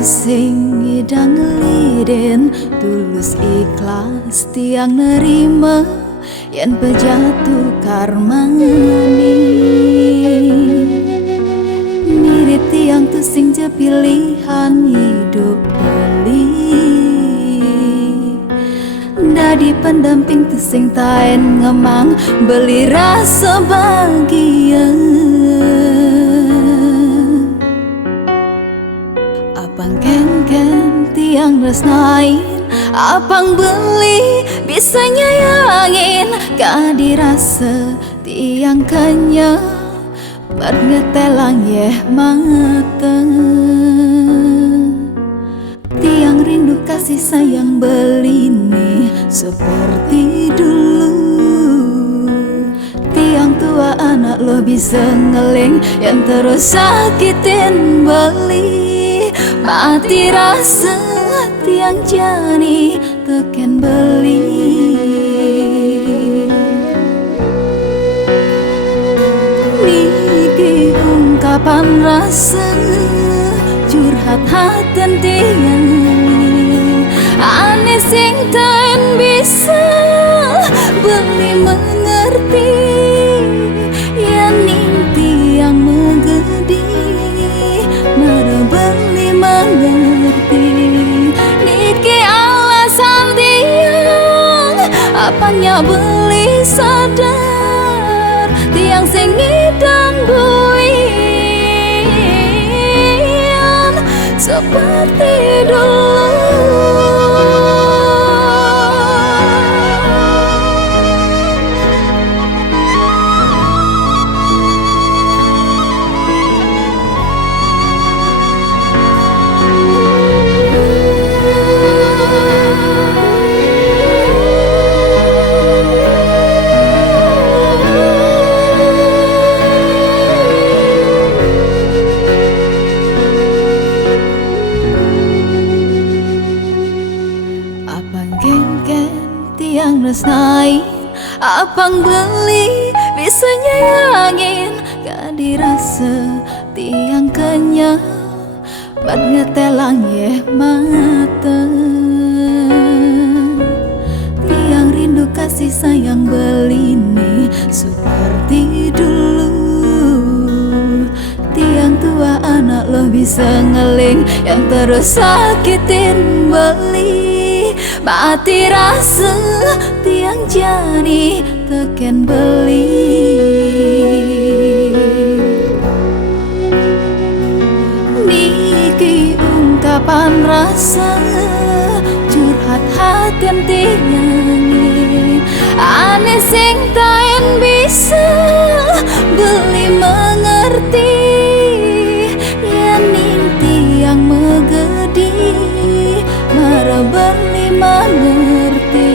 sing ngidang ngeliden, tulus ikhlas tiang nerima yen pejatuh karmani. Mirip tiang tu sing je pilihan hidup beli, dadi pendamping tu sing taen ngemang beli rasa bahagia. Apang ken-ken tiang resnain, apang beli bisa nyayangin, kadi rasa tiang kenyang buat ngetelang yeh mata. Tiang rindu kasih sayang belini seperti dulu. Tiang tua anak lo bisa ngeling yang terus sakitin beli. Mati rasa tiang jani teken beli. Niki ungkapan rasa curhat hati tiang, aneh sing taen bisa beli mengerti. Ya ning tiang megedi mara beli mengerti. Niki alasan tiang apanya beli sadar, tiang sing ngidang buian seperti dulu. Tiang resnain, apang beli bisa nyayangin, kadi rasa tiang kenyang buat ngetelang yeh mata. Tiang rindu kasih sayang belini seperti dulu. Tiang tua anak lo bisa ngeling yang terus sakitin beli. Mati rasa tiang jani teken beli. Niki ungkapan rasa curhat hati tiang, aneh sing taen bisa beli mengerti. Ya ning tiang megedi mara beli mengerti.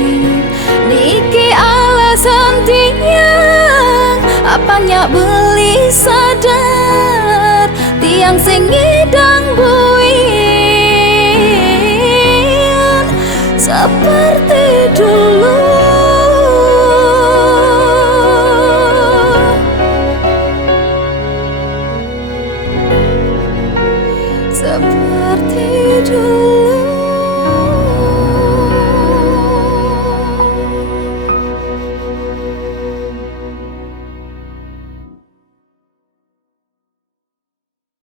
Niki alasan tiang apanya beli sadar, tiang sing ngidang buian seperti dulu.